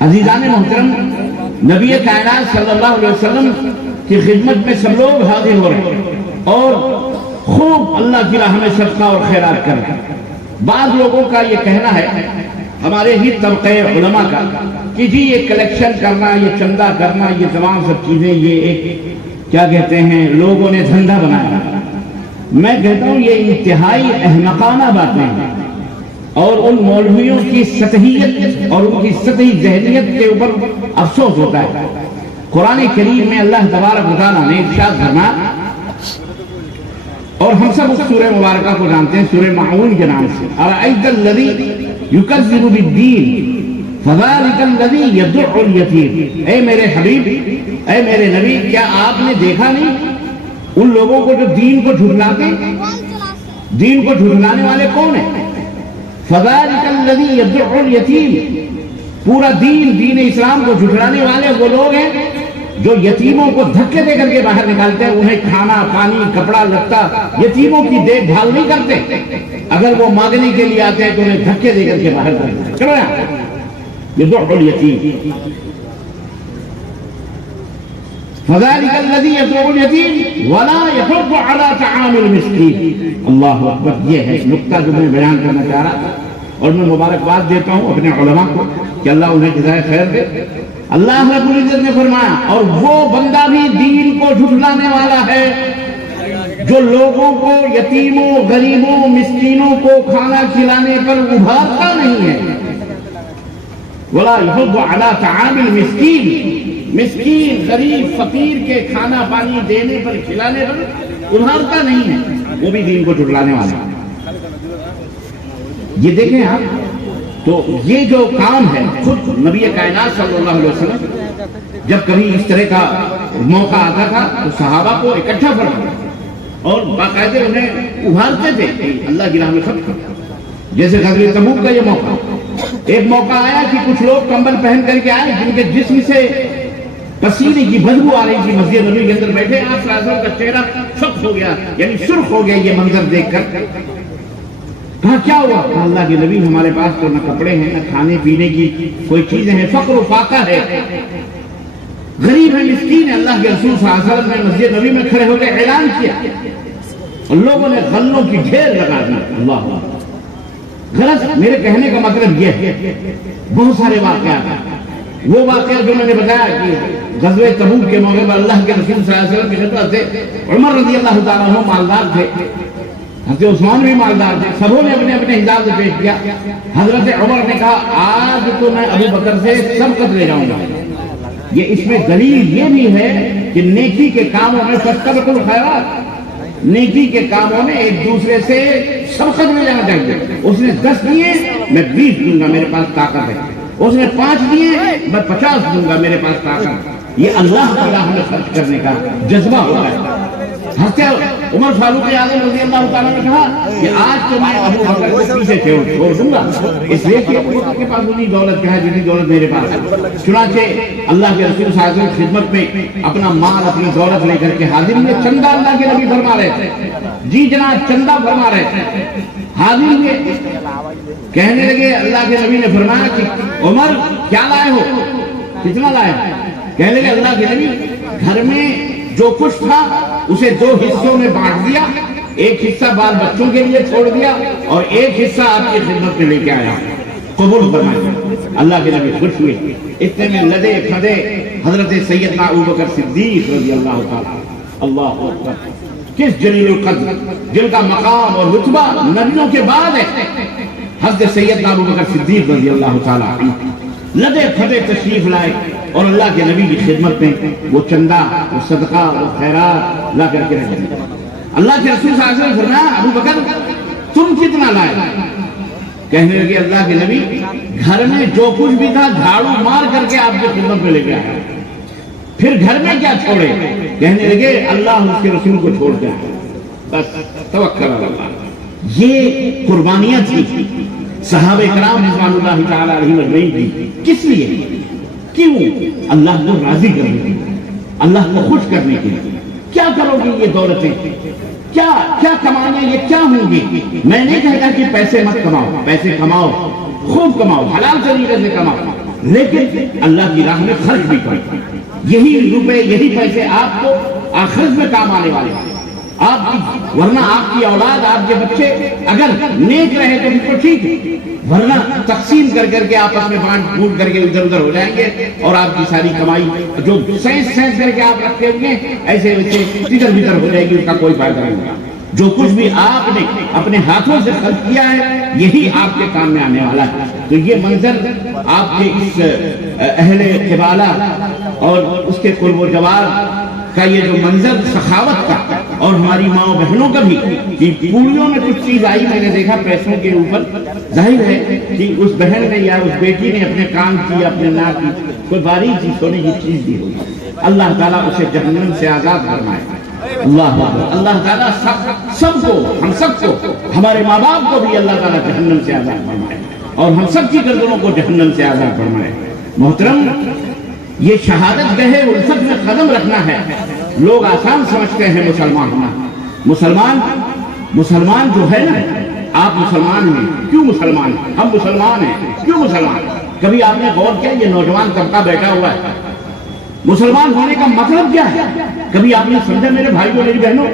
عزیزان محترم، نبی کائنات صلی اللہ علیہ وسلم کی خدمت میں سب لوگ حاضر ہو رہے ہیں اور خوب اللہ کی راہ میں صدقہ اور خیرات کر رہے ہیں۔ بعض لوگوں کا یہ کہنا ہے، ہمارے ہی طبقے علماء کا، کہ جی یہ کلیکشن کرنا، یہ چندہ کرنا، یہ تمام سب چیزیں یہ ایک کیا کہتے ہیں لوگوں نے دھندا بنایا۔ میں کہتا ہوں یہ انتہائی احمقانہ باتیں ہیں اور ان مولویوں کی سطحیت اور ان کی سطحی ذہنیت کے اوپر افسوس ہوتا ہے۔ قرآن کریم میں اللہ تبارک و تعالیٰ نے ارشاد فرمایا، اور ہم سب اس سورہ مبارکہ کو جانتے ہیں سورہ معون کے نام سے، ارأیت الذی یکذب بالدین فذلک الذی یدع الیتیم۔ اے میرے حبیب، اے میرے نبی، کیا آپ نے دیکھا نہیں ان لوگوں کو جو دین کو جھٹلاتے؟ دین کو جھٹلانے والے کون ہیں؟ فذلک الذی یدع الیتیم، پورا دین اسلام کو جھٹلانے والے وہ لوگ ہیں جو یتیموں کو دھکے دے کر کے باہر نکالتے ہیں، انہیں کھانا پانی کپڑا لتا، یتیموں کی دیکھ بھال نہیں کرتے، اگر وہ مانگنے کے لیے آتے ہیں تو انہیں دھکے دے کر کے باہر کرتے ہیں۔ چلو یہاں یدع الیتیم، فذلک الذی یدع الیتیم ولا یحض علی طعام المسکین۔ اللہ اکبر، یہ ہے نقطہ جو میں بیان کرنا چاہ رہا تھا، اور میں مبارکباد دیتا ہوں اپنے علماء کو کہ اللہ انہیں جزائے خیر دے۔ اللہ رب العزت نے فرمایا، اور وہ بندہ بھی دین کو جھٹلانے والا ہے جو لوگوں کو، یتیموں غریبوں مسکینوں کو کھانا کھلانے پر ابھارتا نہیں ہے۔ ولا یحض علی طعام المسکین، مسکین غریب فقیر کے کھانا پانی دینے پر کھلانے پر ابھارتا نہیں ہے، وہ بھی دین کو جھٹلانے والا ہے۔ یہ دیکھیں آپ، تو یہ جو کام ہے، خود نبی کائنات صلی اللہ علیہ وسلم جب کبھی اس طرح کا موقع آتا تھا تو صحابہ کو اکٹھا فرماتے اور باقاعدہ انہیں ابھارتے تھے کہ اللہ کی راہ میں خرچ کرو۔ جیسے غزوہ تبوک کا یہ موقع، ایک موقع آیا کہ کچھ لوگ کمبل پہن کر کے آئے جن کے جسم سے پسینے کی بدبو آ رہی تھی، مسجد نبی کے اندر بیٹھے، آپ صلی اللہ علیہ وسلم کا چہرہ سخت ہو گیا، یعنی سرخ ہو گیا یہ منظر دیکھ کر۔ کہا کیا ہوا؟ کہا اللہ کے نبی، ہمارے پاس تو نہ کپڑے ہیں نہ کھانے پینے کی کوئی چیزیں ہیں، فقر و فاقہ ہے، غریب ہے مسکین ہے۔ اللہ کے رسول صلی اللہ علیہ وسلم نے مسجد نبی میں کھڑے ہو کے اعلان کیا اور لوگوں نے غلوں کی ڈھیر لگا دی۔ اللہ غرض میرے کہنے کا مطلب یہ ہے، بہت سارے واقعات ہیں۔ وہ واقعہ جو میں نے بتایا کہ غزوہ تبوک کے موقع پر اللہ کے رسول صلی اللہ علیہ وسلم کی خدمت سے عمر رضی اللہ تعالیٰ عنہ مالدار تھے، حضرت عثمان بھی مالدار تھے، سبوں نے اپنے اپنے حساب سے پیش کیا۔ حضرت عمر نے کہا آج تو میں ابو بکر سے سبقت لے جاؤں گا۔ یہ اس میں دلیل یہ بھی ہے کہ نیکی کے کاموں میں فاستبقوا الخیرات، نیکی کے کاموں میں ایک دوسرے سے سبقت لے جانا چاہیے۔ اس نے 10 دیے، میں 20 دوں گا، میرے پاس طاقت ہے۔ اس نے 5 دیے، میں 50 دوں گا، میرے پاس طاقت ہے۔ یہ اللہ کی راہ میں خرچ کرنے کا جذبہ ہوتا ہے۔ حضرت عمر فاروق اعظم رضی اللہ تعالیٰ نے کہا کہ آج تو میں ابو بکر کو پیچھے چھوڑ دوں گا، اس لیے کہ ابو بکر کے پاس اتنی دولت کیا ہے جتنی دولت میرے پاس ہے۔ چنانچہ اللہ کے رسول صلی اللہ علیہ وسلم کی خدمت میں اپنا مال اپنی دولت لے کر کے حاضر ہوئے۔ چندہ اللہ کے نبی فرما رہے تھے، جی جناب چندہ فرما رہے تھے، حاضر ہوئے، کہنے لگے اللہ کے نبی نے فرمایا کہ عمر کیا لائے ہو، کتنا لائے ہو؟ کہنے لگے اللہ کے نبی گھر میں جو کچھ تھا اسے 2 حصوں میں بانٹ دیا، ایک حصہ بال بچوں کے لیے چھوڑ دیا اور ایک حصہ آپ کی خدمت میں لے کے آیا، قبول فرمائے۔ اللہ کے نبی خوش ہوئے۔ اتنے میں لدے پھدے حضرت سیدنا ابوبکر صدیق رضی اللہ تعالیٰ، اللہ اکبر، کس جلیل القدر جن کا مقام اور رتبہ نبیوں کے بعد ہے، حضرت سیدنا ابوبکر صدیق رضی اللہ تعالیٰ لدے پھدے تشریف لائے اور اللہ کے نبی کی خدمت میں وہ چندہ، وہ صدقہ، وہ خیرات لا کر کے رکھ دیا۔ اللہ کے رسول صلی اللہ علیہ وسلم نے فرمایا ابو بکر تم کتنا لائے؟ کہنے لگے اللہ کے نبی گھر میں جو کچھ بھی تھا جھاڑو مار کر کے آپ کی خدمت میں لے کے آیا۔ پھر گھر میں کیا چھوڑے؟ کہنے لگے اللہ اس کے رسول کو چھوڑ دیا، بس توکل علی اللہ۔ یہ قربانیاں تھی صحابہ کرام رضوان اللہ تعالی علیہم اجمعین کی۔ کس لیے؟ کیوں؟ اللہ کو راضی کرنے کے لیے، اللہ کو خوش کرنے کے لیے۔ کیا کرو گے یہ دولتیں؟ کیا کمائیں؟ یہ کیا ہوں گی؟ میں نہیں کہتا کہ پیسے مت کماؤ، پیسے کماؤ، خوب کماؤ، حلال طریقے سے کماؤ، لیکن اللہ کی راہ میں خرچ بھی کریں. یہی روپے یہی پیسے آپ کو آخرت میں کام آنے والے ہیں. آپ کی ورنہ آپ کی اولاد آپ کے بچے اگر نیک رہے تو بالکل ٹھیک ہے، ورنہ تقسیم کر کر کے آپس میں بانٹ پھوٹ کر کے ادھر ادھر ہو جائیں گے اور آپ کی ساری کمائی جو سینس کر کے آپ رکھتے ہوئے ایسے ویسے ادھر ادھر ہو جائے گی، اس کا کوئی فائدہ نہیں ہوگا. جو کچھ بھی آپ نے اپنے ہاتھوں سے خرچ کیا ہے یہی آپ کے کام میں آنے والا ہے. تو یہ منظر آپ کے اس اہل قبالہ اور اس کے قرب و جوار کا یہ جو منظر سخاوت کا اور ہماری ماں بہنوں کا بھی کہ پوریوں میں کچھ چیز آئی، میں نے دیکھا پیسوں کے اوپر. ظاہر ہے کہ اس بہن نے یا اس بیٹی نے اپنے کام کی، اپنے ناک کی کوئی باریک چیز سونے کی چیز دی ہوگی. اللہ تعالیٰ اسے جہنم سے آزاد فرمائے. اللہ تعالیٰ سب کو، ہم سب کو، ہمارے ماں باپ کو بھی اللہ تعالیٰ جہنم سے آزاد فرمائے اور ہم سب کی گردنوں کو جہنم سے آزاد فرمائے. محترم، یہ شہادت گہے الفت میں قدم رکھنا ہے. لوگ آسان سمجھتے ہیں مسلمان ہونا. مسلمان جو ہے نا، آپ مسلمان ہیں. کیوں مسلمان ہیں؟ ہم مسلمان ہیں. کیوں مسلمان؟ کبھی آپ نے غور کیا یہ نوجوان طبقہ بیٹھا ہوا ہے، مسلمان ہونے کا مطلب کیا ہے؟ کبھی آپ نے سمجھا میرے بھائیوں میری بہنوں؟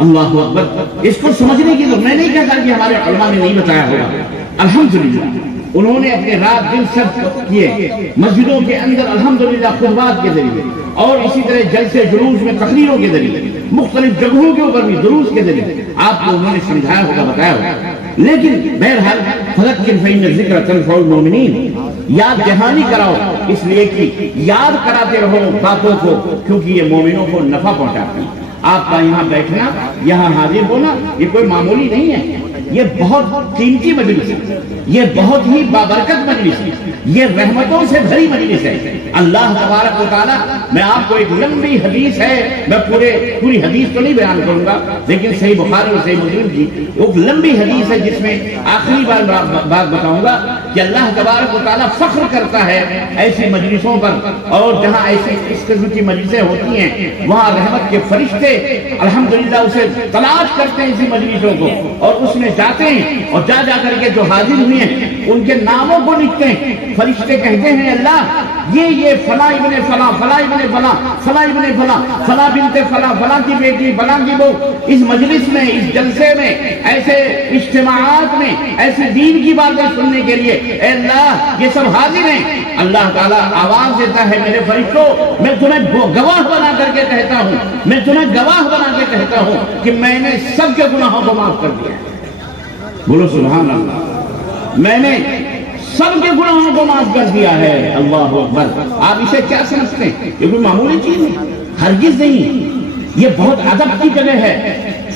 اللہ اکبر. اس کو سمجھنے کی تو میں نہیں کہتا کہ ہمارے علماء نے نہیں بتایا ہوگا. الحمدللہ انہوں نے اپنے رات دن سب کیے مسجدوں کے اندر، الحمدللہ خطبات کے ذریعے اور اسی طرح جلسے جلوس میں تقریروں کے ذریعے، مختلف جگہوں کے اوپر بھی دروس کے ذریعے آپ کو انہوں نے سمجھایا ہوگا، بتایا ہوگا. لیکن بہرحال فذکر فإن الذکر تنفع المؤمنین، یاد دہانی کراؤ اس لیے کہ یاد کراتے رہو باتوں کو، کیونکہ یہ مومنوں کو نفع پہنچاتی ہے. آپ کا یہاں بیٹھنا، یہاں حاضر ہونا یہ کوئی معمولی نہیں ہے. یہ بہت قیمتی مجلس ہے، یہ بہت ہی بابرکت مجلس ہے، یہ رحمتوں سے بھری مجلس ہے. اللہ تبارک و تعالیٰ، میں آپ کو ایک لمبی حدیث ہے، میں پوری حدیث تو نہیں بیان کروں گا، لیکن صحیح بخاری اور صحیح مسلم کی ایک لمبی حدیث ہے جس میں آخری بات بتاؤں گا کہ اللہ تبارک و تعالیٰ فخر کرتا ہے ایسی مجلسوں پر، اور جہاں ایسی اس قسم کی مجلسیں ہوتی ہیں وہاں رحمت کے فرشتے الحمدللہ اسے تلاش کرتے ہیں اسی مجلسوں کو، اور اس میں جاتے ہیں اور جا کر کے جو حاضر ہوئے ہیں ان کے ناموں کو لکھتے ہیں. فرشتے کہتے ہیں اللہ یہ فلاں ابن فلاں، فلاں ابن فلاں، فلاں ابن فلاں، فلاں بنت فلاں، فلاں کی بیٹی، فلاں کی بہو اس مجلس میں، اس جلسے میں، ایسے اجتماعات میں ایسے دین کی باتیں سننے کے لیے اے اللہ یہ سب حاضر ہیں. اللہ تعالیٰ آواز دیتا ہے میرے فرشتوں میں تمہیں گواہ بنا کر کے کہتا ہوں، میں تمہیں گواہ بنا کے کہتا ہوں کہ میں نے سب کے گناہوں کو معاف کر دیا. بولو سبحان اللہ. میں نے سب کے گناہوں کو معاف کر دیا ہے. اللہ اکبر. آپ اسے کیا سمجھتے ہیں؟ یہ کوئی معمولی چیز ہے؟ ہرگز نہیں. یہ بہت ادب کی جگہ ہے.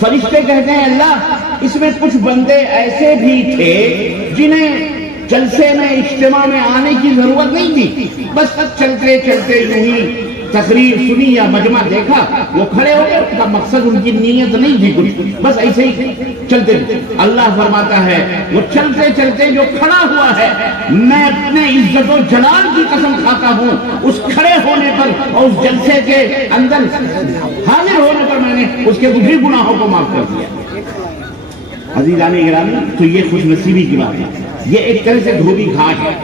فرشتے کہتے ہیں اللہ اس میں کچھ بندے ایسے بھی تھے جنہیں جلسے میں، اجتماع میں آنے کی ضرورت نہیں تھی، بس چلتے چلتے یوں ہی تقریر سنی یا مجمع دیکھا وہ کھڑے ہو گئے. ان کا مقصد، ان کی نیت نہیں تھی کچھ، بس ایسے ہی چلتے. اللہ فرماتا ہے وہ چلتے چلتے جو کھڑا ہوا ہے میں اپنے عزت و جلال کی قسم کھاتا ہوں اس کھڑے ہونے پر اور اس جلسے کے اندر حاضر ہونے پر میں نے اس کے دوسرے گناہوں کو معاف کر دیا. عزیزان گرامی، تو یہ خوش نصیبی کی بات ہے. یہ ایک طرح سے دھوبی گھاٹ ہے.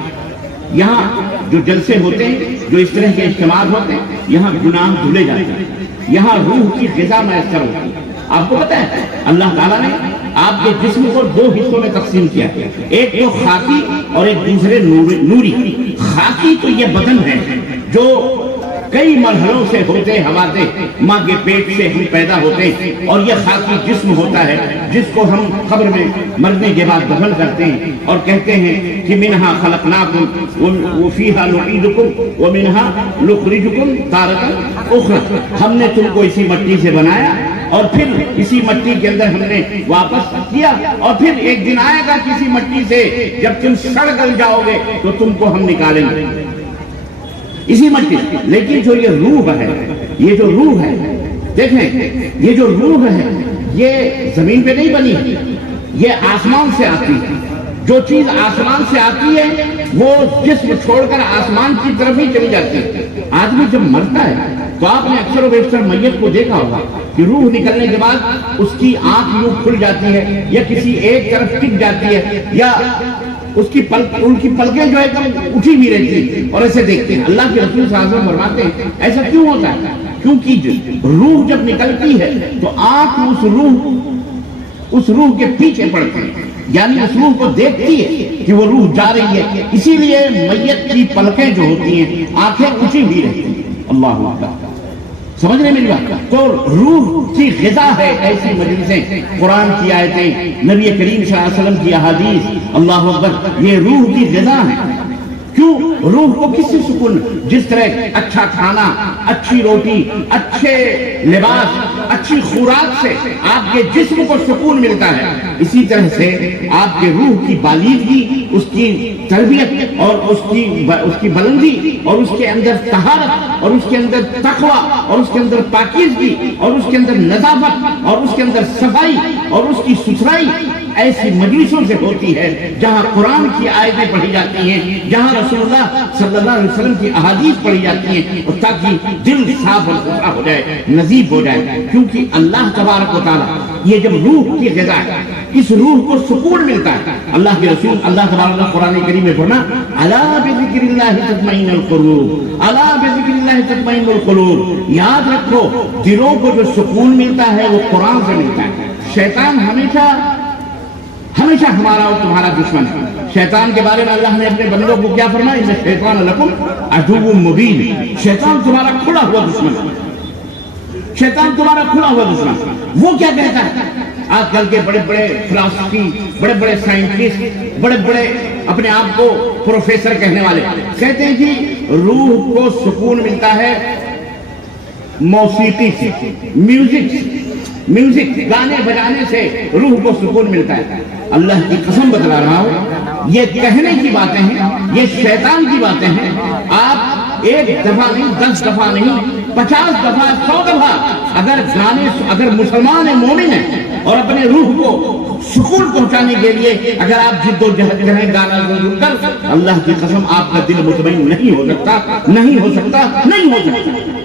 یہاں جو جلسے ہوتے ہیں، جو اس طرح کے اجتماعات ہوتے ہیں، یہاں گناہ دھلے جاتے ہیں، یہاں روح کی غذا میسر ہوتی ہے. آپ کو پتہ ہے اللہ تعالیٰ نے آپ کے جسم کو دو حصوں میں تقسیم کیا، ایک تو خاکی اور ایک دوسرے نوری. خاکی تو یہ بدن ہے جو کئی مرحلوں سے ہوتے ہواتے ماں کے پیٹ سے ہم پیدا ہوتے ہیں، اور یہ خاکی جسم ہوتا ہے جس کو ہم قبر میں مرنے کے بعد دفن کرتے ہیں اور کہتے ہیں کہ منہا خلقناکم وفیہا نعیدکم ومنہا نخرجکم تارۃ اخری. ہم نے تم کو اسی مٹی سے بنایا اور پھر اسی مٹی کے اندر ہم نے واپس کیا، اور پھر ایک دن آئے گا کسی مٹی سے جب تم سڑ گل جاؤ گے تو تم کو ہم نکالیں گے اسی مٹی. لیکن جو یہ روح ہے، یہ جو روح ہے، دیکھیں یہ جو روح ہے یہ زمین پہ نہیں بنی ہے، یہ آسمان سے آتی ہے. جو چیز آسمان سے آتی ہے وہ جسم چھوڑ کر آسمان کی طرف ہی چلی جاتی ہے. آدمی جب مرتا ہے تو آپ نے اکثر و بیشتر میت کو دیکھا ہوگا کہ روح نکلنے کے بعد اس کی آنکھ یوں کھل جاتی ہے یا کسی ایک طرف ٹک جاتی ہے یا ان کی پلکیں جو ہے اٹھی بھی رہتی اور ایسے دیکھتے ہیں. اللہ کے رسول صلی اللہ علیہ وسلم فرماتے ہیں ایسا کیوں ہوتا ہے؟ کیونکہ روح جب نکلتی ہے تو آنکھ اس روح کے پیچھے پڑتی ہے، یعنی اس روح کو دیکھتی ہے کہ وہ روح جا رہی ہے. اسی لیے میت کی پلکیں جو ہوتی ہیں آنکھیں اٹھی بھی رہتی ہیں. اللہ اکبر. سمجھ رہے میری بات؟ تو روح کی غذا ہے ایسی مجلسیں، قرآن کی آیتیں، نبی کریم صلی اللہ علیہ وسلم کی احادیث. اللہ اکبر. یہ روح کی غذا ہے. کیوں؟ روح کو کسی سکون، جس طرح اچھا کھانا، اچھی روٹی، اچھے لباس، اچھی خوراک سے آپ کے جسم کو سکون ملتا ہے، اسی طرح سے آپ کے روح کی بالیدگی، اس کی تربیت اور اس کی بلندی اور اس کے اندر طہارت اور اس کے اندر تقوی اور اس کے اندر پاکیزگی اور اس کے اندر نظافت اور اس کے اندر صفائی اور اس کی ستھرائی ایسی مجلسوں سے ہوتی ہے جہاں قرآن کی آیتیں پڑھی جاتی ہیں، جہاں رسول اللہ صلی اللہ علیہ وسلم کی احادیث پڑھی جاتی ہیں، اور تاکہ دل صاف اور ستھرا ہو جائے، نظیف ہو جائے. کیونکہ اللہ تبارک و تعالیٰ یہ جب روح کی غذا ہے، اس روح کو سکون ملتا ہے. اللہ کے رسول اللہ تبارک و تعالیٰ قرآن کریم میں فرمایا الا بذکر اللہ تطمئن القلوب، الا بذکر اللہ تطمئن القلوب. یاد رکھو دلوں کو جو سکون ملتا ہے وہ قرآن سے ملتا ہے. شیطان ہمیشہ ہمارا اور تمہارا دشمن ہے. شیطان کے بارے میں اللہ نے اپنے بندوں کو کیا فرمایا؟ ان شیطان لکم عدو مبین. شیطان تمہارا کھلا ہوا دشمن ہے. شیطان تمہارا کھلا ہوا دشمن. وہ کیا کہتا ہے؟ آج کل کے بڑے بڑے فلاسفی، بڑے بڑے سائنٹسٹ، بڑے بڑے اپنے آپ کو پروفیسر کہنے والے کہتے ہیں کہ روح کو سکون ملتا ہے موسیقی سے، میوزک گانے بجانے سے روح کو سکون ملتا ہے. اللہ کی قسم بتلا رہا ہوں، یہ کہنے کی باتیں ہیں، یہ شیطان کی باتیں ہیں. آپ ایک دفعہ نہیں، 10 دفعہ نہیں، 50 دفعہ، 100 دفعہ اگر مسلمان ہیں، مومن ہیں اور اپنے روح کو سکون پہنچانے کے لیے اگر آپ جد و جہد کریں گانا ضرور کر، اللہ کی قسم آپ کا دل مطمئن نہیں ہو سکتا.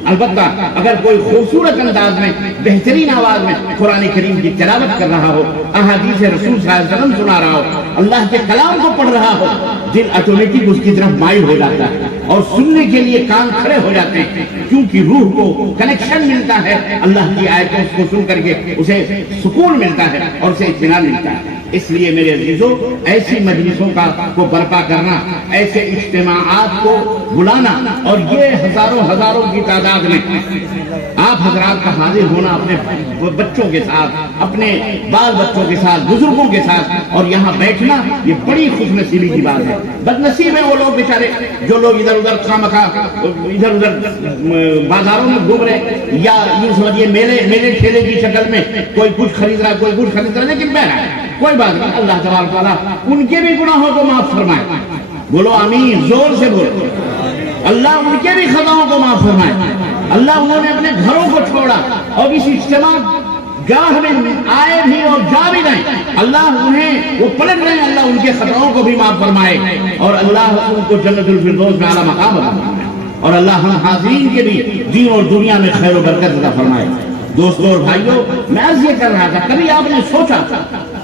البتہ اگر کوئی خوبصورت انداز میں، بہترین آواز میں قرآن کریم کی تلاوت کر رہا ہو، احادیث رسول صلی اللہ علیہ وسلم سنا رہا ہو، اللہ کے کلام کو پڑھ رہا ہو، دل آٹومیٹک اس کی طرف مائل ہو جاتا ہے اور سننے کے لیے کان کھڑے ہو جاتے ہیں. کیونکہ روح کو کنیکشن ملتا ہے اللہ کی آیتوں کو سن کر کے، اسے سکون ملتا ہے اور اسے اطمینان ملتا ہے. اس لیے میرے عزیزوں، ایسی مجلسوں کو برپا کرنا، ایسے اجتماعات کو بلانا، اور یہ ہزاروں کی تعداد میں آپ حضرات کا حاضر ہونا اپنے بچوں کے ساتھ، اپنے بال بچوں کے ساتھ، بزرگوں کے ساتھ، اور یہاں بیٹھنا، یہ بڑی خوش نصیبی کی بات ہے. بد نصیب ہے وہ لوگ بیچارے جو لوگ ادھر ادھر بازاروں میں گھوم رہے، یا یوں سمجھیے میلے ٹھیلے کی شکل میں کوئی کچھ خرید رہا، کوئی کچھ خرید رہا، لیکن بہرحال کوئی بات نہیں. اللہ تبارک و تعالیٰ ان کے بھی گناہوں کو معاف فرمائے. بولو آمین، زور سے بولو. اللہ ان کے بھی خطاؤں کو معاف فرمائے. اللہ انہوں نے اپنے گھروں کو چھوڑا اور اس اجتماع گاہ میں آئے بھی اور جا بھی رہے. اللہ انہیں وہ پلٹ رہے ہیں، اللہ ان کے خطاؤں کو بھی معاف فرمائے اور اللہ ان کو جنت الفردوس میں اعلیٰ مقام عطا فرمائے. اور اللہ ہم حاضرین کے بھی دین اور دنیا میں خیر و برکت عطا فرمائے. دوستوں اور بھائیوں، میں عرض یہ کر رہا تھا، کبھی آپ نے سوچا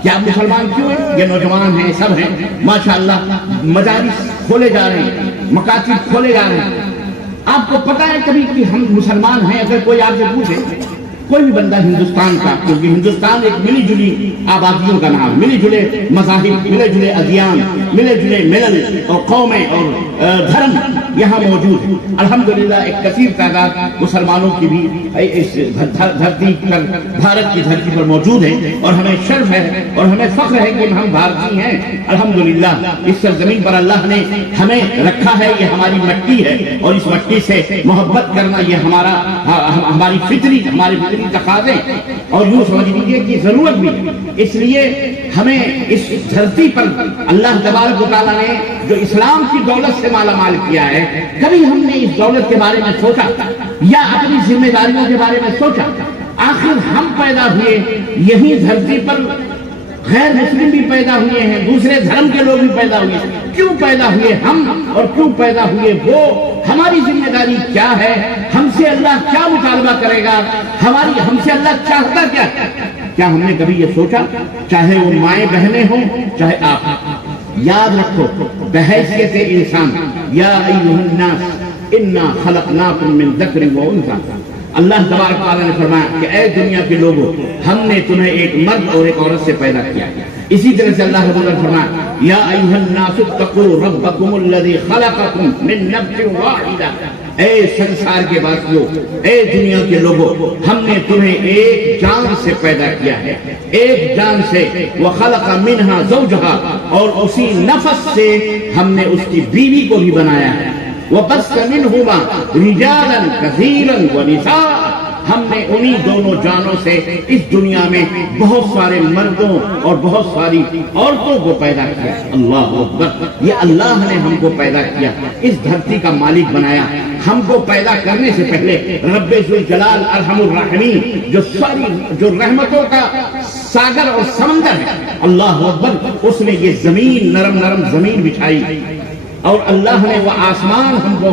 کہ آپ مسلمان کیوں ہیں؟ یہ نوجوان ہیں، سب ہیں ماشاءاللہ، مدارس کھولے جا رہے ہیں، مکاتب کھولے جا رہے ہیں. آپ کو پتا ہے کبھی کہ ہم مسلمان ہیں؟ اگر کوئی آپ سے پوچھے، کوئی بھی بندہ ہندوستان کا، کیونکہ ہندوستان ایک ملی جلی آبادیوں کا نام، ملی جلے مذاہب، ملے جلے ادیان، ملے جلے ملل اور قومیں اور دھرم یہاں موجود ہیں. الحمدللہ ایک کثیر تعداد مسلمانوں کی بھی اس دھرتی پر، بھارت کی دھرتی پر موجود ہے، اور ہمیں شرف ہے اور ہمیں فخر ہے کہ ہم بھارتی ہیں. الحمدللہ اس سرزمین پر اللہ نے ہمیں رکھا ہے، یہ ہماری مٹی ہے، اور اس مٹی سے محبت کرنا یہ ہماری فطری تقاضے اور یوں سمجھ لیجیے کہ ضرورت بھی ہے. اس لیے ہمیں اس دھرتی پر اللہ تبارک و تعالیٰ نے جو اسلام کی دولت سے مالا مال کیا ہے، کبھی ہم نے اس دولت کے بارے میں سوچا یا اپنی ذمہ داریوں کے بارے میں سوچا؟ آخر ہم پیدا ہوئے یہی دھرتی پر، غیر مسلم بھی پیدا ہوئے ہیں، دوسرے دھرم کے لوگ بھی پیدا ہوئے ہیں. کیوں پیدا ہوئے ہم اور کیوں پیدا ہوئے وہ؟ ہماری ذمہ داری کیا ہے؟ ہم سے اللہ کیا مطالبہ کرے گا؟ ہم سے اللہ چاہتا کیا؟ کیا ہم نے کبھی یہ سوچا؟ چاہے وہ مائیں بہنیں ہوں، چاہے آپ، یاد رکھو بحیثیت انسان، یا ایھا الناس انا خلقناکم من ذکر و انثی، اللہ تبارک تعالیٰ نے فرمایا کہ اے دنیا کے لوگوں، ہم نے تمہیں ایک مرد اور ایک عورت سے پیدا کیا۔ اسی طرح سے اللہ رب العزت فرمایا یا ایھا الناس اتقوا ربکم الذی خلقکم من نفس واحدہ، اے سنسار کے واسطیوں، اے دنیا کے لوگوں، ہم نے تمہیں ایک جان سے پیدا کیا ہے، ایک جان سے، وخلق منہا زوجہا، اور اسی نفس سے ہم نے اس کی بیوی کو بھی بنایا ہے، وَبَثَّ مِنْهُمَا رِجَالًا كَثِيرًا وَنِسَاءً، ہم نے انہی دونوں جانوں سے اس دنیا میں بہت سارے مردوں اور بہت ساری عورتوں کو پیدا کیا۔ اللہ اکبر، یہ اللہ نے ہم کو پیدا کیا، اس دھرتی کا مالک بنایا۔ ہم کو پیدا کرنے سے پہلے رب ذوالجلال ارحم الراحمین، جو رحمتوں کا ساگر اور سمندر ہے، اللہ اکبر، اس نے یہ زمین، نرم نرم زمین بچھائی، اور اللہ نے وہ آسمان، ہم کو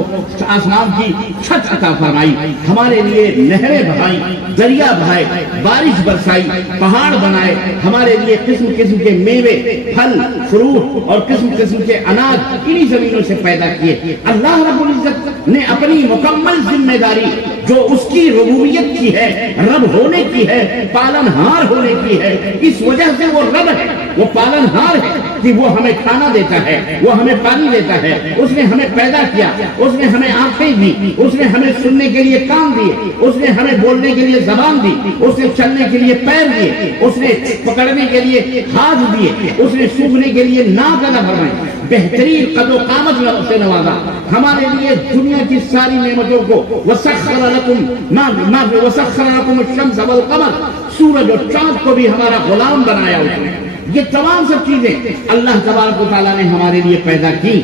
آسمان کی چھت عطا فرمائی، ہمارے لیے نہریں بہائی، دریا بہائے، بارش برسائی، پہاڑ بنائے، ہمارے لیے قسم قسم کے میوے، پھل، فروٹ اور قسم قسم کے اناج انہی زمینوں سے پیدا کیے۔ اللہ رب العزت نے اپنی مکمل ذمہ داری جو اس کی ربوبیت کی ہے، رب ہونے کی ہے، پالن ہار ہونے کی ہے، اس وجہ سے وہ رب ہے، وہ پالن ہار ہے کہ وہ ہمیں کھانا دیتا ہے، وہ ہمیں پانی دیتا ہے، اس نے ہمیں پیدا کیا، اس نے ہمیں آنکھیں دی، اس نے ہمیں سننے کے لیے کان دیے، اس نے ہمیں بولنے کے لیے زبان دی، اس نے چلنے کے لیے پیر دیے، اس نے پکڑنے کے لیے ہاتھ دیے، اس نے سونگھنے کے لیے ناک عطا فرمائی، بہترین قد و قامت سے نوازا، ہمارے لیے دنیا کی ساری نعمتوں کو، وسخر لکم الشمس والقمر، سورج اور چاند کو بھی ہمارا غلام بنایا اس نے۔ یہ تمام سب چیزیں اللہ تبارک و تعالیٰ نے ہمارے لیے پیدا کی۔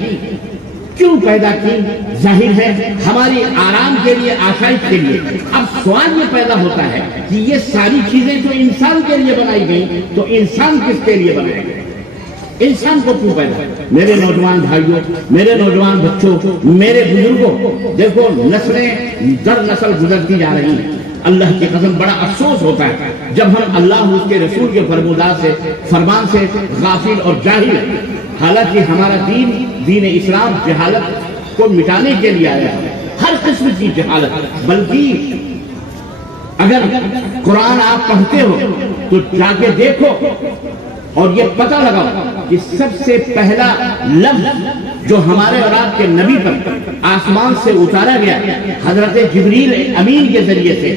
کیوں پیدا کی؟ ظاہر ہے ہماری آرام کے لیے، آسائش کے لیے۔ اب سوال یہ پیدا ہوتا ہے کہ یہ ساری چیزیں جو انسان کے لیے بنائی گئی، تو انسان کس کے لیے بنائے گئے؟ انسان کو کیوں پیدا؟ میرے نوجوان بھائیوں، میرے نوجوان بچوں، میرے بزرگوں، دیکھو نسلیں در نسل گزرتی جا رہی ہیں۔ اللہ کی قسم بڑا افسوس ہوتا ہے جب ہم اللہ اس کے رسول کے فرمان سے غافل اور جاہل ہیں، حالانکہ ہمارا دین اسلام جہالت کو مٹانے کے لیے آیا ہے، ہر قسم کی جہالت۔ بلکہ اگر قرآن آپ پڑھتے ہو تو جا کے دیکھو اور یہ پتہ لگاؤ کہ سب سے پہلا لفظ جو ہمارے اور آپ کے نبی پر آسمان سے اتارا گیا حضرت جبریل امین کے ذریعے سے،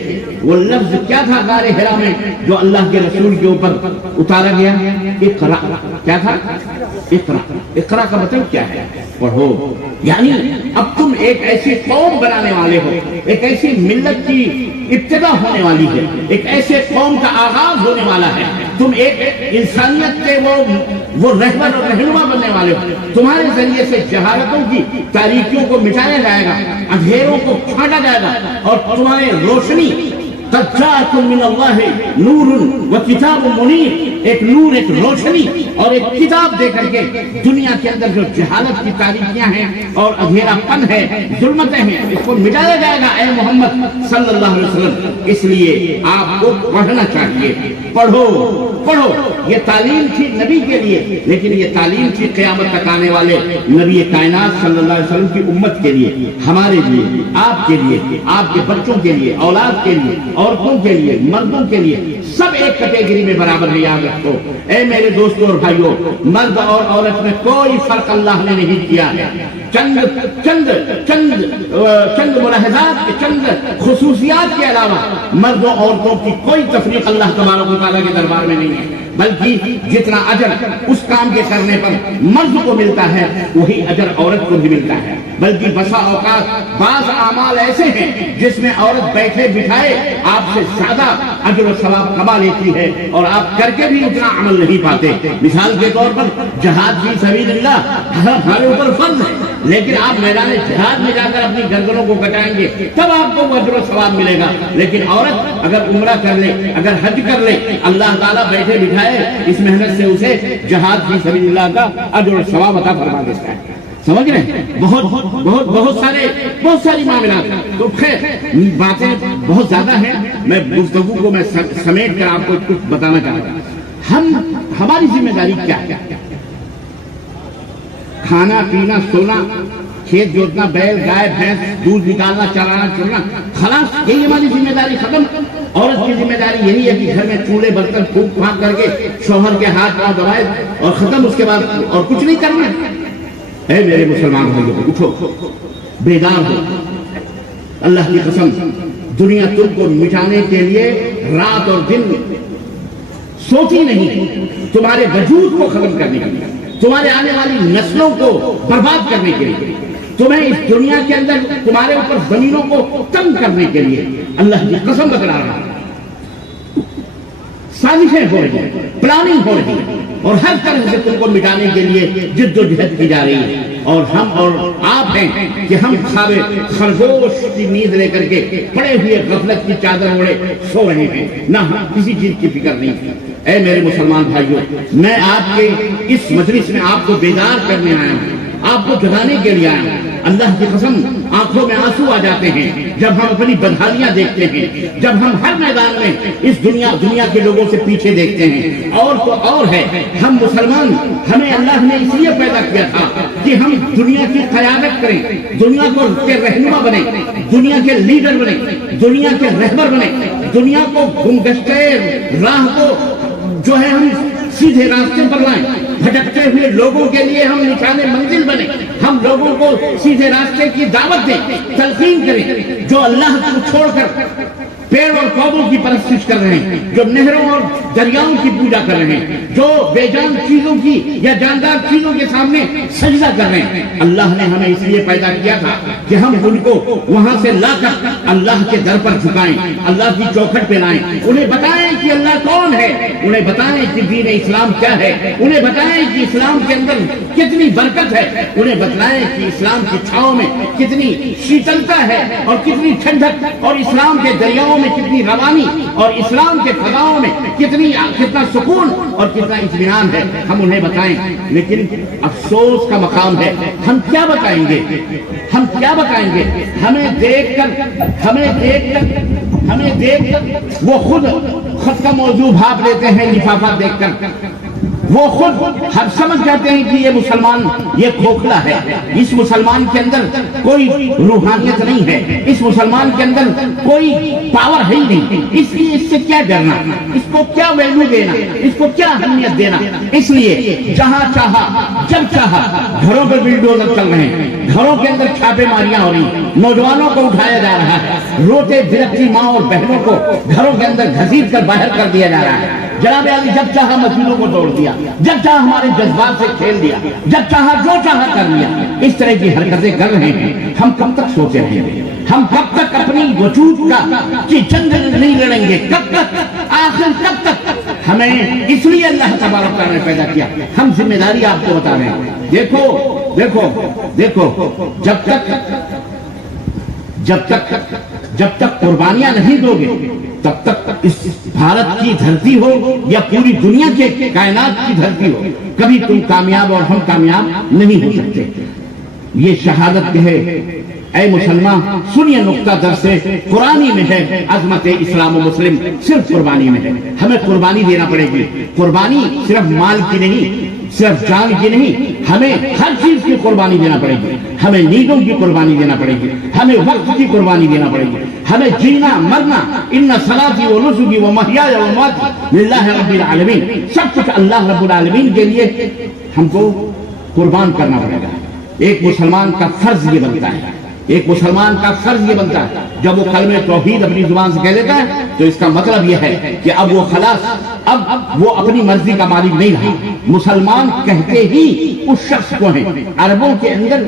وہ لفظ کیا تھا غار حرا میں جو اللہ کے رسول کے اوپر اتارا گیا؟ اقرا۔ کیا تھا؟ اقرا۔ اقرا کا مطلب کیا ہے؟ پڑھو۔ یعنی اب تم ایک ایسی قوم بنانے والے ہو، ایک ایسی ملت کی ابتدا ہونے والی ہے، ایک ایسے قوم کا آغاز ہونے والا ہے، تم ایک انسانیت کے وہ رہبر اور رہنما بننے والے ہو۔ تمہارے ذریعے سے جہالتوں کی تاریکیوں کو مٹایا جائے گا، اندھیروں کو چھانٹا جائے گا، اور تمہارے روشنی قد جاءکم من اللہ نور و کتاب منیر، ایک نور، ایک روشنی اور ایک کتاب دے کر کے دنیا کے اندر جو جہالت کی تاریکیاں ہیں اور اندھیرا پن ہے، ظلمتیں ہیں، اس کو مٹایا جائے گا اے محمد صلی اللہ علیہ وسلم۔ اس لیے آپ کو پڑھنا چاہیے، پڑھو پڑھو۔ یہ تعلیم تھی نبی کے لیے، لیکن یہ تعلیم تھی قیامت تک آنے والے نبی کائنات صلی اللہ علیہ وسلم کی امت کے لیے، ہمارے لیے، آپ کے لیے، آپ کے بچوں کے لیے، اولاد کے لیے، عورتوں کے لیے، مردوں کے لیے، سب ایک کیٹیگری میں برابر ہے۔ یاد رکھو اے میرے دوستوں اور بھائیوں، مرد اور عورت میں کوئی فرق اللہ نے نہیں کیا ہے۔ چند چند چند چند ملاحظات، چند خصوصیات کے علاوہ مردوں عورتوں کی کوئی تفریق اللہ تبارک و تعالیٰ کے دربار میں نہیں ہے، بلکہ جتنا اجر اس کام کے کرنے پر مرد کو ملتا ہے وہی اجر عورت کو بھی ملتا ہے۔ بلکہ بسا اوقات بعض اعمال ایسے ہیں جس میں عورت بیٹھے بٹھائے آپ سے زیادہ اجر و ثواب کما لیتی ہے، اور آپ کر کے بھی اتنا عمل نہیں پاتے۔ مثال کے طور پر جہاد فی سبیل اللہ ہمارے اوپر فرض ہے، لیکن آپ میدان جہاد میں جا کر اپنی گردنوں کو کٹائیں گے تب آپ کو اجر و ثواب ملے گا۔ لیکن عورت اگر عمرہ کر لے، اگر حج کر لے، اللہ تعالیٰ بیٹھے بٹھائے اس محنت سے اسے جہاد فی سبیل اللہ کا اجر و ثواب عطا فرما دیتا ہے۔ سمجھ رہے ہیں؟ بہت ساری معاملات۔ تو خیر باتیں بہت زیادہ ہیں، میں گفتگو کو میں سمیٹ کر آپ کو کچھ بتانا چاہتا ہوں۔ ہماری ذمہ داری کیا ہے؟ کھانا پینا سونا کھیت جوتنا بیل گائے بھینس دودھ نکالنا چلانا چلنا خلاص یہی ہماری ذمہ داری ختم. عورت کی ذمہ داری یہی ہے کہ گھر میں چولہے برتن پھونک پھانک کر کے شوہر کے ہاتھ پاؤں دبائے اور ختم. اس کے بعد اور کچھ نہیں کرنا. اے میرے مسلمان بھائیوں اٹھو بیدار ہو. اللہ کی قسم دنیا تم کو مٹانے کے لیے رات اور دن سوتی نہیں. تمہارے وجود کو ختم کرنے کے لیے تمہارے آنے والی نسلوں کو برباد کرنے کے لیے تمہیں اس دنیا کے اندر تمہارے اوپر زمینوں کو تنگ کرنے کے لیے اللہ کی قسم بتلا رہا ہے. سازشیں ہو رہی ہیں پلاننگ ہو رہی ہے اور ہر طرح سے تم کو مٹانے کے لیے جد و جہد کی جا رہی ہے. اور ہم اور آپ ہیں کہ ہم خواب خرگوش کی نیند لے کر کے پڑے ہوئے غفلت کی چادر اوڑے سو رہے ہیں. نہ ہم کسی چیز کی فکر نہیں. اے میرے مسلمان بھائیوں میں آپ کے اس مجلس میں آپ کو بیدار کرنے آیا ہوں آپ کو جگانے کے لیے آیا ہوں. اللہ کی قسم آنکھوں میں آنسو آ جاتے ہیں جب ہم اپنی بدحالیاں دیکھتے ہیں جب ہم ہر میدان میں اس دنیا کے لوگوں سے پیچھے دیکھتے ہیں. اور تو اور ہے ہم مسلمان ہمیں اللہ نے اس لیے پیدا کیا تھا کہ ہم دنیا کی قیادت کریں دنیا کو کے رہنما بنیں دنیا کے لیڈر بنیں دنیا کے رہبر بنیں دنیا کو گمگشتے راہ کو جو ہے ہم سیدھے راستے پر لائیں. بھٹکتے ہوئے لوگوں کے لیے ہم نشانے منزل بنے. ہم لوگوں کو سیدھے راستے کی دعوت دیں تلقین کریں. جو اللہ کو چھوڑ کر پیڑ اور پودوں کی پرستش کر رہے ہیں جو نہروں اور دریاؤں کی پوجا کر رہے ہیں جو بے جان چیزوں کی یا جاندار چیزوں کے سامنے سجدہ کر رہے ہیں اللہ نے ہمیں اس لیے پیدا کیا تھا کہ ہم ان کو وہاں سے لا کر اللہ کے در پر جھکائیں اللہ کی چوکھٹ پہ لائیں. انہیں بتائیں کہ اللہ کون ہے انہیں بتائیں کہ دین اسلام کیا ہے انہیں بتائیں کہ اسلام کے اندر کتنی برکت ہے انہیں بتلائیں کہ اسلام کی چھاؤں میں کتنی شیتلتا ہے اور کتنی ٹھنڈک اور اسلام کے دریاؤں میں کتنی روانی اور اسلام کے فضاؤں میں کتنا سکون اور کتنا اطمینان ہے. ہم انہیں بتائیں. لیکن افسوس کا مقام ہے ہم کیا بتائیں گے ہمیں دیکھ کر وہ خود کا موضوع بھاپ لیتے ہیں لفافہ دیکھ کر وہ خود ہم سمجھ جاتے ہیں کہ یہ مسلمان یہ کھوکھلا ہے اس مسلمان کے اندر کوئی روحانیت نہیں ہے اس مسلمان کے اندر کوئی پاور ہے ہی نہیں اس لیے اس سے کیا ڈرنا اس کو کیا ویلیو دینا اس کو کیا اہمیت دینا. اس لیے جہاں چاہا جب چاہا گھروں پر بلڈوزر چل رہے ہیں گھروں کے اندر چھاپے ماریاں ہو رہی ہیں نوجوانوں کو اٹھایا جا رہا ہے روتے بلکتی ماں اور بہنوں کو گھروں کے اندر گھسیٹ کر باہر کر دیا جا رہا ہے. جناب علی جب چاہا مسجدوں کو توڑ دیا جب چاہا ہمارے جذبات سے کھیل دیا جب چاہا جو چاہا کر لیا. اس طرح کی حرکتیں کر رہے ہیں. ہم کب تک سوچے رہیں گے ہم کب تک اپنی وجود کی جنگ نہیں لڑیں گے کب تک آخر کب تک. ہمیں اس لیے اللہ تبارک تعالیٰ نے پیدا کیا. ہم ذمہ داری آپ کو بتا رہے ہیں. دیکھو جب تک قربانیاں نہیں دو گے تب تک اس بھارت کی دھرتی ہو یا پوری دنیا کے کائنات کی دھرتی ہو کبھی تم کامیاب اور ہم کامیاب نہیں ہو سکتے. یہ شہادت ہے. اے مسلمان سنیے نقطہ در سے قرآنی میں ہے عظمت اسلام و مسلم صرف قربانی میں ہے. ہمیں قربانی دینا پڑے گی. قربانی صرف مال کی نہیں صرف جان کی نہیں ہمیں ہر چیز کی قربانی دینا پڑے گی. ہمیں نیندوں کی قربانی دینا پڑے گی ہمیں وقت کی قربانی دینا پڑے گی ہمیں جینا مرنا ان صلاتی و نسکی و محیای و مماتی للہ رب العالمین سب کچھ اللہ رب العالمین کے لیے ہم کو قربان کرنا پڑے گا. ایک مسلمان کا فرض یہ بنتا ہے جب وہ کلمہ توحید اپنی زبان سے کہہ دیتا ہے تو اس کا مطلب یہ ہے کہ اب وہ خلاص اب وہ اپنی مرضی کا مالک نہیں رہا. مسلمان کہتے ہی اس شخص کو ہیں. عربوں کے اندر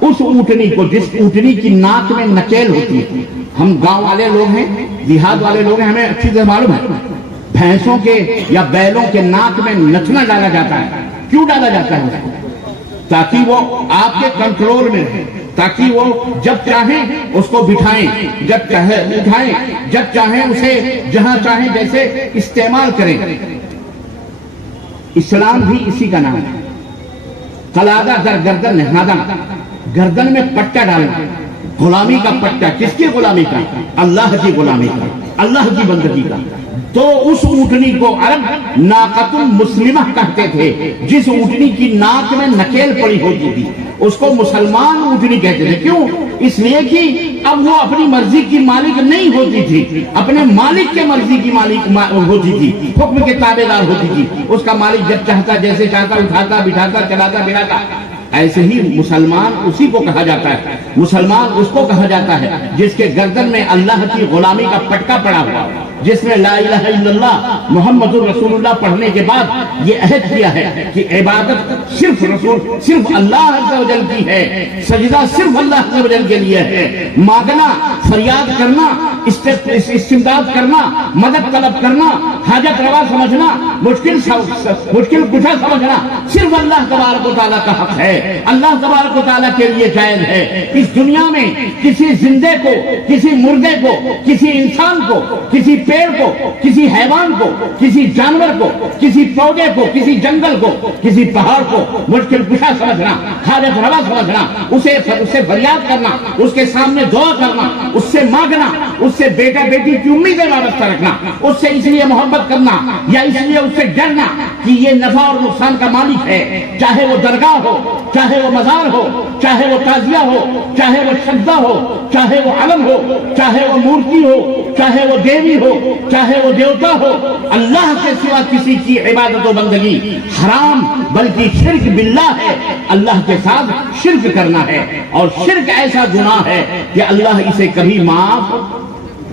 اس اونٹنی کو جس اونٹنی کی ناک میں نکیل ہوتی ہے ہم گاؤں والے لوگ ہیں دیہات والے لوگ ہیں ہمیں اچھی طرح معلوم ہے بھینسوں کے یا بیلوں کے ناک میں نتنا ڈالا جاتا ہے. کیوں ڈالا جاتا ہے اس کو؟ تاکہ وہ آپ کے کنٹرول میں رہے تاکہ وہ جب چاہیں اس کو بٹھائیں جب چاہیں اٹھائیں جب چاہیں اسے جہاں چاہیں جیسے استعمال کریں. اسلام بھی اسی کا نام ہے. قلادہ در گردن نہادہ گردن میں پٹا ڈالنا غلامی کا پٹا. کس کی غلامی کا؟ اللہ کی غلامی کا. اللہ کی بندگی کا، تو اس اونٹنی کو عرب ناقۃ المسلمہ کہتے تھے، جس اونٹنی کی ناک میں نکیل پڑی ہوتی تھی اس کو مسلمان اونٹنی کہتے تھے۔ کیوں؟ اس لیے کہ اب وہ اپنی مرضی کی مالک نہیں ہوتی تھی، اپنے مالک کے مرضی کی مالک ہوتی تھی، حکم کے تابع دار ہوتی تھی۔ اس کا مالک جب چاہتا جیسے چاہتا اٹھاتا بٹھاتا چلاتا پھراتا۔ ایسے ہی مسلمان اسی کو کہا جاتا ہے، مسلمان اس کو کہا جاتا ہے جس کے گردن میں اللہ کی غلامی کا پٹکا پڑا ہوا، جس نے لا الہ الا اللہ محمد رسول اللہ پڑھنے کے بعد یہ عہد کیا ہے کہ عبادت صرف اللہ عز و جل کی ہے، سجدہ صرف اللہ عز و جل کے لیے ہے، مانگنا، فریاد کرنا، استمداد کرنا، مدد طلب کرنا، حاجت روا سمجھنا، مشکل کشا سمجھنا صرف اللہ تبارک و تعالیٰ کا حق ہے، اللہ تبارک و تعالیٰ کے لیے جائز ہے۔ اس دنیا میں کسی زندے کو، کسی مردے کو، کسی انسان کو، کسی پیڑ کو، کسی حیوان کو، کسی جانور کو، کسی پودے کو، کسی جنگل کو، کسی پہاڑ کو مشکل کشا سمجھنا، حاجت روا سمجھنا، اسے فریاد کرنا، اس کے سامنے دعا کرنا، اس سے مانگنا، اس سے بیٹا بیٹی کی امیدیں وابستہ رکھنا، اس سے اس لیے محبت کرنا یا اس لیے اس سے ڈرنا کہ یہ نفع اور نقصان کا مالک ہے، چاہے وہ درگاہ ہو، چاہے وہ مزار ہو، چاہے وہ تعزیہ ہو، چاہے وہ سجدہ ہو، چاہے وہ علم ہو، چاہے وہ مورتی ہو، چاہے وہ دیوی ہو، چاہے وہ دیوتا ہو، اللہ کے سوا کسی کی عبادت و بندگی حرام بلکہ شرک باللہ ہے، اللہ کے ساتھ شرک کرنا ہے، اور شرک ایسا گناہ ہے کہ اللہ اسے کبھی معاف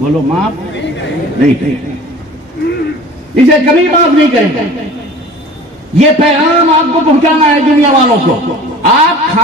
نہیں کرے، اسے کبھی معاف نہیں کرے۔ یہ پیغام آپ کو پہنچانا ہے دنیا والوں کو۔ آپ